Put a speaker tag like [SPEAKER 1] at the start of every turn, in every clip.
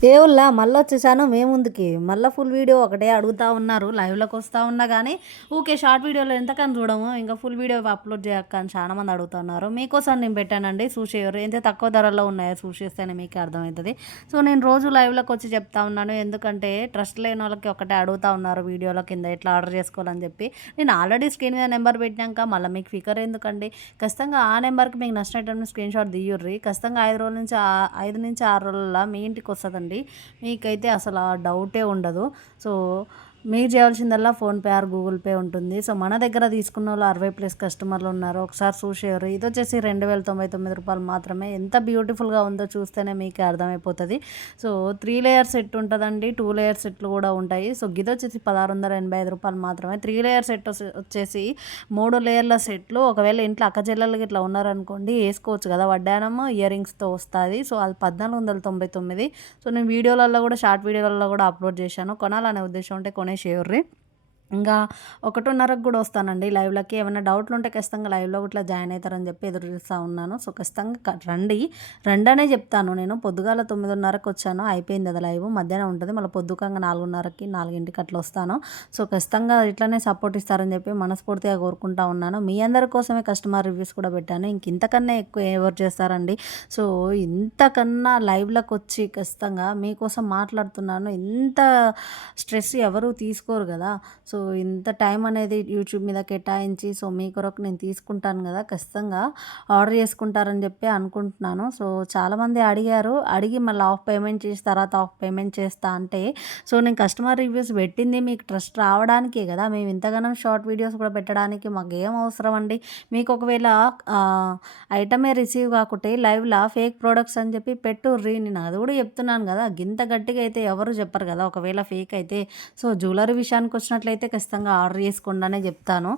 [SPEAKER 1] దేవుళ్ళ మళ్ళీ వచ్చేసాను మేము ముందుకి. మళ్ళీ ఫుల్ వీడియో ఒకటే అడుగుతా ఉన్నారు లైవ్లోకి వస్తూ ఉన్నా కానీ ఊకే షార్ట్ వీడియోలో ఎంతకని చూడము ఇంకా ఫుల్ వీడియో అప్లోడ్ చేయక అని చాలా మంది అడుగుతున్నారు. మీకోసం నేను పెట్టానండి చూసేవారు ఎంత తక్కువ ధరలో ఉన్నాయో చూసేస్తేనే మీకు అర్థమవుతుంది. సో నేను రోజు లైవ్లోకి వచ్చి చెప్తా ఉన్నాను. ఎందుకంటే ట్రస్ట్ లేని వాళ్ళకి ఒకటే అడుగుతా ఉన్నారు వీడియోలో కింద ఎట్లా ఆర్డర్ చేసుకోవాలని చెప్పి. నేను ఆల్రెడీ స్క్రీన్ మీద నెంబర్ పెట్టినాక మళ్ళీ మీకు ఫికర్ ఎందుకండి? ఖచ్చితంగా ఆ నెంబర్కి మీకు నచ్చినట్టు స్క్రీన్ షాట్ దియ్యుర్రి ఖచ్చితంగా ఐదు రోజుల నుంచి ఆ- ఐదు నుంచి ఆరు రోజుల మీ ఇంటికి వస్తుందండి. మీకైతే అసలు ఆ డౌటే ఉండదు. సో మీరు చేయాల్సిందల్లా ఫోన్పే ఆర్ గూగుల్ పే ఉంటుంది. సో మన దగ్గర తీసుకున్న వాళ్ళు అరవై ప్లస్ కస్టమర్లు ఉన్నారు. ఒకసారి చూసేవారు ఇది వచ్చేసి రెండు వేల తొంభై తొమ్మిది రూపాయలు మాత్రమే. ఎంత బ్యూటిఫుల్గా ఉందో చూస్తేనే మీకు అర్థమైపోతుంది. సో త్రీ లేయర్ సెట్ ఉంటుందండి. టూ లేయర్ సెట్లు కూడా ఉంటాయి. సో ఇది వచ్చేసి పదహారు వందల ఎనభై ఐదు రూపాయలు మాత్రమే. త్రీ లేయర్ సెట్ వచ్చేసి మూడు లేయర్ల సెట్లు ఒకవేళ ఇంట్లో అక్క చెల్లెలకి ఇట్లా ఉన్నారనుకోండి వేసుకోవచ్చు కదా. వడ్డానమ్మ ఇయర్ రింగ్స్తో వస్తుంది. సో అది పద్నాలుగు వందల తొంభై తొమ్మిది. సో నేను వీడియోలలో కూడా షార్ట్ వీడియోలలో కూడా అప్లోడ్ చేశాను. కొనాలనే ఉద్దేశం ఉంటే i share right ఇంకా ఒకటిన్నరకు కూడా వస్తానండి. లైవ్లోకి ఏమైనా డౌట్లు ఉంటే ఖచ్చితంగా లైవ్లో ఇట్లా జాయిన్ అవుతారని చెప్పి ఎదురు చూస్తూ ఉన్నాను. సో ఖచ్చితంగా రండి. రండనే చెప్తాను నేను. పొద్దుగాల తొమ్మిదిన్నరకు వచ్చాను. అయిపోయింది అది లైవ్ మధ్యాహ్నం ఉంటుంది. మళ్ళీ పొద్దుకంగా నాలుగున్నరకి నాలుగింటికి అట్లా వస్తాను. సో ఖచ్చితంగా ఇట్లనే సపోర్ట్ ఇస్తారని చెప్పి మనస్ఫూర్తిగా కోరుకుంటా ఉన్నాను. మీ అందరి కోసమే కస్టమర్ రివ్యూస్ కూడా పెట్టాను. ఇంక ఇంతకన్నా ఎక్కువ ఎవరు చేస్తారండి? సో ఇంతకన్నా లైవ్లోకి వచ్చి ఖచ్చితంగా మీకోసం మాట్లాడుతున్నాను. ఇంత స్ట్రెస్ ఎవరు తీసుకోరు కదా. సో సో ఇంత టైం అనేది యూట్యూబ్ మీద కేటాయించి సో మీ కొరకు నేను తీసుకుంటాను కదా ఖచ్చితంగా ఆర్డర్ చేసుకుంటారని చెప్పి అనుకుంటున్నాను. సో చాలామంది అడిగారు అడిగి మళ్ళీ ఆఫ్ పేమెంట్ చేసి తర్వాత ఆఫ్ పేమెంట్ చేస్తా అంటే సో నేను కస్టమర్ రివ్యూస్ పెట్టింది మీకు ట్రస్ట్ రావడానికే కదా మేము ఇంతగానం షార్ట్ వీడియోస్ కూడా పెట్టడానికి మాకు ఏం అవసరం అండి? మీకు ఒకవేళ ఐటమే రిసీవ్ కాకుంటే లైవ్లో ఫేక్ ప్రొడక్ట్స్ అని చెప్పి పెట్టుర్రి నేను అది కూడా చెప్తున్నాను కదా గింత గట్టిగా అయితే ఎవరు చెప్పరు కదా ఒకవేళ ఫేక్ అయితే. సో జ్యువెలరీ విషయానికి వచ్చినట్లయితే ఖచ్చితంగా ఆర్డర్ చేసుకుండానే చెప్తాను.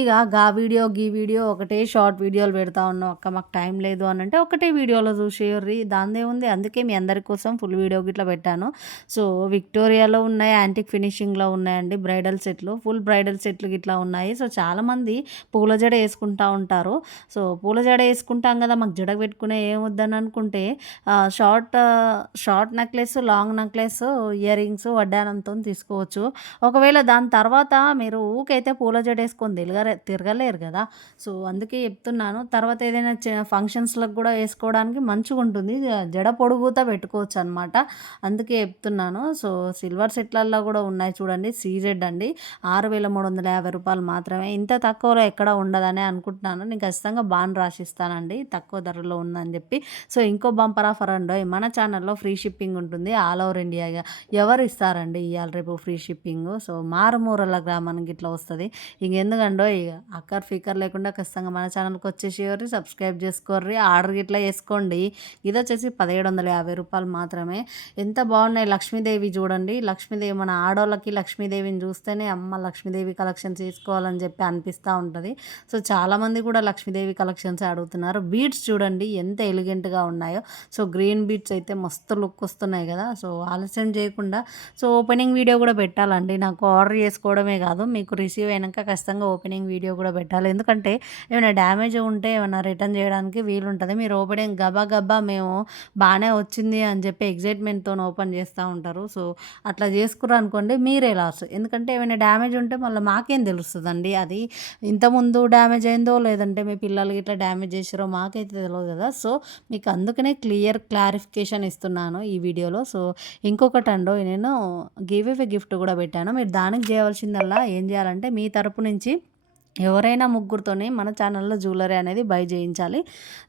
[SPEAKER 1] ఇక గా వీడియో గీ వీడియో ఒకటే షార్ట్ వీడియోలు పెడతా ఉన్నాం. అక్క మాకు టైం లేదు అని అంటే ఒకటే వీడియోలో చూసేయర్రి. దాందే ఉంది. అందుకే మీ అందరి కోసం ఫుల్ వీడియో గిట్లా పెట్టాను. సో విక్టోరియాలో ఉన్నాయి యాంటిక్ ఫినిషింగ్లో ఉన్నాయండి. బ్రైడల్ సెట్లు ఫుల్ బ్రైడల్ సెట్లు గిట్లా ఉన్నాయి. సో చాలామంది పూల జడ వేసుకుంటా ఉంటారు. సో పూల జడ వేసుకుంటాం కదా మాకు జడ పెట్టుకునే ఏమొద్దని అనుకుంటే short short necklace long necklace earrings వడ్డానంతో తీసుకోవచ్చు. ఒకవేళ దాని తర్వాత తర్వాత మీరు ఊకైతే పూల జడ వేసుకొని తిరగలే తిరగలేరు కదా. సో అందుకే చెప్తున్నాను. తర్వాత ఏదైనా చి- ఫంక్షన్స్లకు కూడా వేసుకోవడానికి మంచిగా ఉంటుంది. జడ పొడుగుతా పెట్టుకోవచ్చు అనమాట అందుకే చెప్తున్నాను. సో సిల్వర్ సెట్లల్లో కూడా ఉన్నాయి చూడండి. సీజెడ్ అండి. ఆరు వేల మూడు వందల యాభై రూపాయలు మాత్రమే. ఇంత తక్కువలో ఎక్కడ ఉండదని అనుకుంటున్నాను. నేను ఖచ్చితంగా బాన్ రాసిస్తానండి. తక్కువ ధరలో ఉందని చెప్పి. సో ఇంకో బంపర్ ఆఫర్ అండో. మన ఛానల్లో ఫ్రీ షిప్పింగ్ ఉంటుంది. ఆల్ ఓవర్ ఇండియా ఎవరు ఇస్తారండి ఇవాళ రేపు ఫ్రీ షిప్పింగ్ సో మారుమూరల గ్రామానికి ఇట్లా వస్తుంది. ఇంకెందుకండో ఇక అక్కర్ ఫికర్ లేకుండా ఖచ్చితంగా మన ఛానల్కి వచ్చేసేవారు సబ్స్క్రైబ్ చేసుకోర్రి ఆర్డర్ ఇట్లా వేసుకోండి. ఇది వచ్చేసి పదిహేడు వందల యాభై రూపాయలు మాత్రమే. ఎంత బాగున్నాయి లక్ష్మీదేవి చూడండి. లక్ష్మీదేవి మన ఆడోళ్ళకి లక్ష్మీదేవిని చూస్తేనే అమ్మ లక్ష్మీదేవి కలెక్షన్స్ తీసుకోవాలని చెప్పి అనిపిస్తూ ఉంటుంది. సో చాలామంది కూడా లక్ష్మీదేవి కలెక్షన్స్ అడుగుతున్నారు. బీట్స్ చూడండి ఎంత ఎలిగెంట్గా ఉన్నాయో. సో గ్రీన్ బీట్స్ అయితే మస్తు లుక్ వస్తున్నాయి కదా. సో ఆలస్యం చేయకుండా. సో ఓపెనింగ్ వీడియో కూడా పెట్టాలండి. నాకు ఆర్డర్ చేసుకోవడమే కాదు మీకు రిసీవ్ అయినాక ఖచ్చితంగా ఓపెనింగ్ వీడియో కూడా పెట్టాలి. ఎందుకంటే ఏమైనా డ్యామేజ్ ఉంటే ఏమైనా రిటర్న్ చేయడానికి వీలుంటుంది. మీరు ఓపెనింగ్ గబా గబా మేము బాగానే వచ్చింది అని చెప్పి ఎగ్జైట్మెంట్తో ఓపెన్ చేస్తూ ఉంటారు. సో అట్లా చేసుకురా అనుకోండి మీరే లాస్ ఎందుకంటే ఏమైనా డ్యామేజ్ ఉంటే మళ్ళీ మాకేం తెలుస్తుందండి. అది ఇంతకుముందు డ్యామేజ్ అయిందో లేదంటే మీ పిల్లలకి ఇట్లా డ్యామేజ్ చేసారో మాకైతే తెలియదు కదా. సో మీకు అందుకనే క్లియర్ క్లారిఫికేషన్ ఇస్తున్నాను ఈ వీడియోలో సో ఇంకొకటి అండో నేను గివ్ ఇవే గిఫ్ట్ కూడా పెట్టాను. మీరు దానికి వచ్చిందల్లా? ఏం చేయాలంటే మీ తరపు నుంచి ఎవరైనా ముగ్గురితోనే మన ఛానల్లో జ్యువెలరీ అనేది బై చేయించాలి.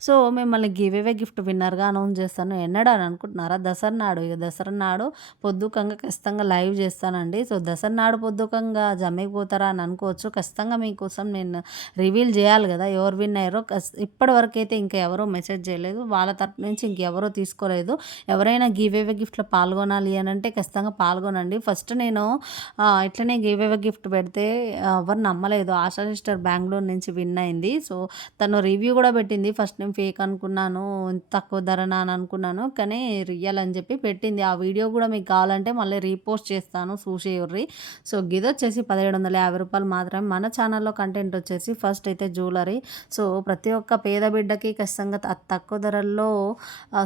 [SPEAKER 1] సో మిమ్మల్ని గివ్ గిఫ్ట్ విన్నర్గా అనౌన్స్ చేస్తాను. ఎన్నడా అని అనుకుంటున్నారా? దసరా నాడు ఇక దసరా నాడు పొద్దుకంగా ఖచ్చితంగా లైవ్ చేస్తానండి. సో దసరా నాడు పొద్దుకంగా జమ్మిపోతారా అని అనుకోవచ్చు. ఖచ్చితంగా మీకోసం నేను రివీల్ చేయాలి కదా. ఎవరు విన్ అయ్యారో ఇప్పటివరకు అయితే ఇంకా ఎవరో మెసేజ్ చేయలేదు. వాళ్ళ తరపు నుంచి ఇంకెవరో తీసుకోలేదు. ఎవరైనా గివ్ గిఫ్ట్లో పాల్గొనాలి అని అంటే ఖచ్చితంగా పాల్గొనండి. ఫస్ట్ నేను ఇట్లనే గివ్ గిఫ్ట్ పెడితే ఎవరు నమ్మలేదు. ఆశ సిస్టర్ బెంగళూరు నుంచి విన్ అయింది. సో తను రివ్యూ కూడా పెట్టింది. ఫస్ట్ నేను ఫేక్ అనుకున్నాను తక్కువ ధరనా అని అనుకున్నాను. కానీ రియల్ అని చెప్పి పెట్టింది. ఆ వీడియో కూడా మీకు కావాలంటే మళ్ళీ రీపోస్ట్ చేస్తాను. చూసేయుర్రి సో గిది వచ్చేసి పదిహేడు వందల యాభై రూపాయలు మాత్రమే మన ఛానల్లో కంటెంట్ వచ్చేసి ఫస్ట్ అయితే జ్యువెలరీ. సో ప్రతి ఒక్క పేద బిడ్డకి ఖచ్చితంగా తక్కువ ధరల్లో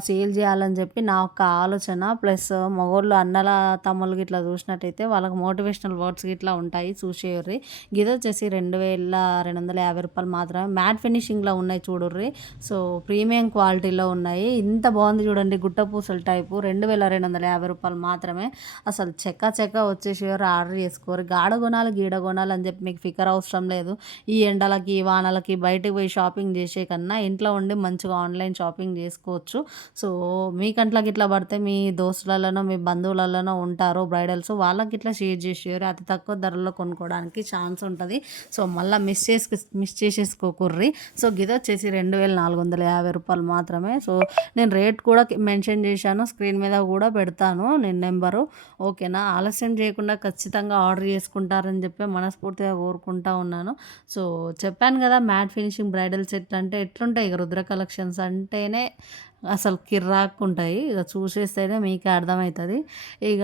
[SPEAKER 1] సేల్ చేయాలని చెప్పి నా ఒక ఆలోచన. ప్లస్ మగోళ్ళు అన్నల తమ్ముళ్ళు ఇట్లా చూసినట్టయితే వాళ్ళకి మోటివేషనల్ వర్డ్స్ ఇట్లా ఉంటాయి. చూసేయుర్రి గిది వచ్చేసి రెండు వేల రెండు వందల యాభై రూపాయలు మాత్రమే. మ్యాట్ ఫినిషింగ్లో ఉన్నాయి చూడుర్రి. సో ప్రీమియం క్వాలిటీలో ఉన్నాయి. ఇంత బాగుంది చూడండి గుట్ట పూసల టైపు. రెండు వేల రెండు వందల యాభై రూపాయలు మాత్రమే. అసలు చెక్క చెక్క వచ్చేసి ఆర్డర్ చేసుకోరు. గాడ కొనాలి గీడ కొనాలి అని చెప్పి మీకు ఫికర్ అవసరం లేదు. ఈ ఎండలకి వానలకి బయటకు పోయి షాపింగ్ చేసే కన్నా ఇంట్లో ఉండి మంచిగా ఆన్లైన్ షాపింగ్ చేసుకోవచ్చు. సో మీ మీకంట్లోకి ఇట్లా పడితే మీ దోస్తులలోనో మీ బంధువులలోనో ఉంటారు బ్రైడల్స్. వాళ్ళకి ఇట్లా షేర్ చేసేవారు అతి తక్కువ ధరలో కొనుక్కోవడానికి ఛాన్స్ ఉంటుంది. సో మళ్ళీ మిస్ చేసి మిస్ చేసేసుకోకుర్రి. సో గిది వచ్చేసి రెండు వేల నాలుగు వందల యాభై రూపాయలు మాత్రమే. సో నేను రేట్ కూడా మెన్షన్ చేశాను. స్క్రీన్ మీద కూడా పెడతాను నేను నెంబరు. ఓకేనా? ఆలస్యం చేయకుండా ఖచ్చితంగా ఆర్డర్ చేసుకుంటారని చెప్పి మనస్ఫూర్తిగా కోరుకుంటా ఉన్నాను. సో చెప్పాను కదా మ్యాట్ ఫినిషింగ్ బ్రైడల్ సెట్ అంటే ఎట్లుంటాయి ఇక రుద్ర కలెక్షన్స్ అంటేనే అసలు కిర్రాక్ ఉంటాయి. ఇక చూసేస్తేనే మీకే అర్థమవుతుంది ఇక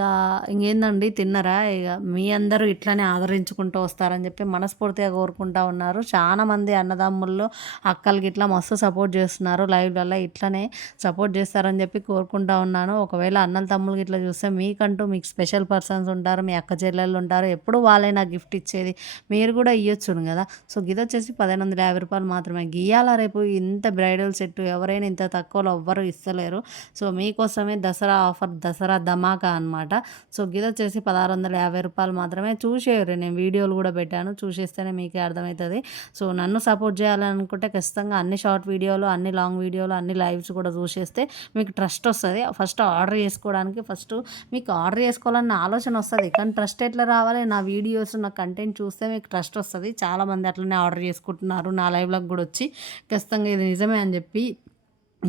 [SPEAKER 1] ఇంకేందండి తిన్నరా? ఇక మీ అందరూ ఇట్లానే ఆదరించుకుంటూ వస్తారని చెప్పి మనస్ఫూర్తిగా కోరుకుంటా ఉన్నారు. చాలా మంది అన్నదమ్ముళ్ళు అక్కలకి ఇట్లా మస్తు సపోర్ట్ చేస్తున్నారు. లైవ్లలో ఇట్లనే సపోర్ట్ చేస్తారని చెప్పి కోరుకుంటా ఉన్నాను. ఒకవేళ అన్నల తమ్ముళ్ళకి ఇట్లా చూస్తే మీకంటూ మీకు స్పెషల్ పర్సన్స్ ఉంటారు మీ అక్క చెల్లెళ్ళు ఉంటారు. ఎప్పుడు వాళ్ళే నాకు గిఫ్ట్ ఇచ్చేది మీరు కూడా ఇవ్వచ్చును కదా. సో గిదొచ్చేసి పదిహేను వందల యాభై రూపాయలు మాత్రమే. గీయాలా రేపు ఇంత బ్రైడల్ సెట్ ఎవరైనా ఇంత తక్కువలో ఎవ్వరు ఇస్తలేరు. సో మీకోసమే దసరా ఆఫర్ దసరా ధమాకా అనమాట సో గిది వచ్చేసి పదహారు వందల యాభై రూపాయలు మాత్రమే చూసేయరు నేను వీడియోలు కూడా పెట్టాను. చూసేస్తేనే మీకే అర్థమవుతుంది సో నన్ను సపోర్ట్ చేయాలనుకుంటే ఖచ్చితంగా అన్ని షార్ట్ వీడియోలు అన్ని లాంగ్ వీడియోలు అన్ని లైవ్స్ కూడా చూసేస్తే మీకు ట్రస్ట్ వస్తుంది. ఫస్ట్ ఆర్డర్ చేసుకోవడానికి ఫస్ట్ మీకు ఆర్డర్ చేసుకోవాలన్న ఆలోచన వస్తుంది. కానీ ట్రస్ట్ ఎట్లా రావాలి? నా వీడియోస్ నా కంటెంట్ చూస్తే మీకు ట్రస్ట్ వస్తుంది. చాలామంది అట్లనే ఆర్డర్ చేసుకుంటున్నారు. నా లైవ్లకు కూడా వచ్చి ఖచ్చితంగా ఇది నిజమే అని చెప్పి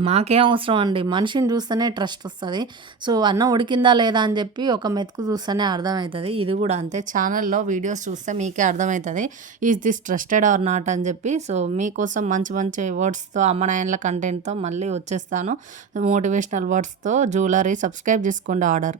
[SPEAKER 1] మాకేం అవసరం అండి. మనిషిని చూస్తేనే ట్రస్ట్ వస్తుంది. సో అన్నం ఉడికిందా లేదా అని చెప్పి ఒక మెతుకు చూస్తేనే అర్థమవుతుంది. ఇది కూడా అంతే. ఛానల్లో వీడియోస్ చూస్తే మీకే అర్థమవుతుంది. Is this trusted or not అని చెప్పి. సో మీకోసం మంచి మంచి వర్డ్స్తో అమ్మ నాయనల కంటెంట్తో మళ్ళీ వచ్చేస్తాను. మోటివేషనల్ వర్డ్స్తో జ్యువెలరీ సబ్స్క్రైబ్ చేసుకోండి ఆర్డర్.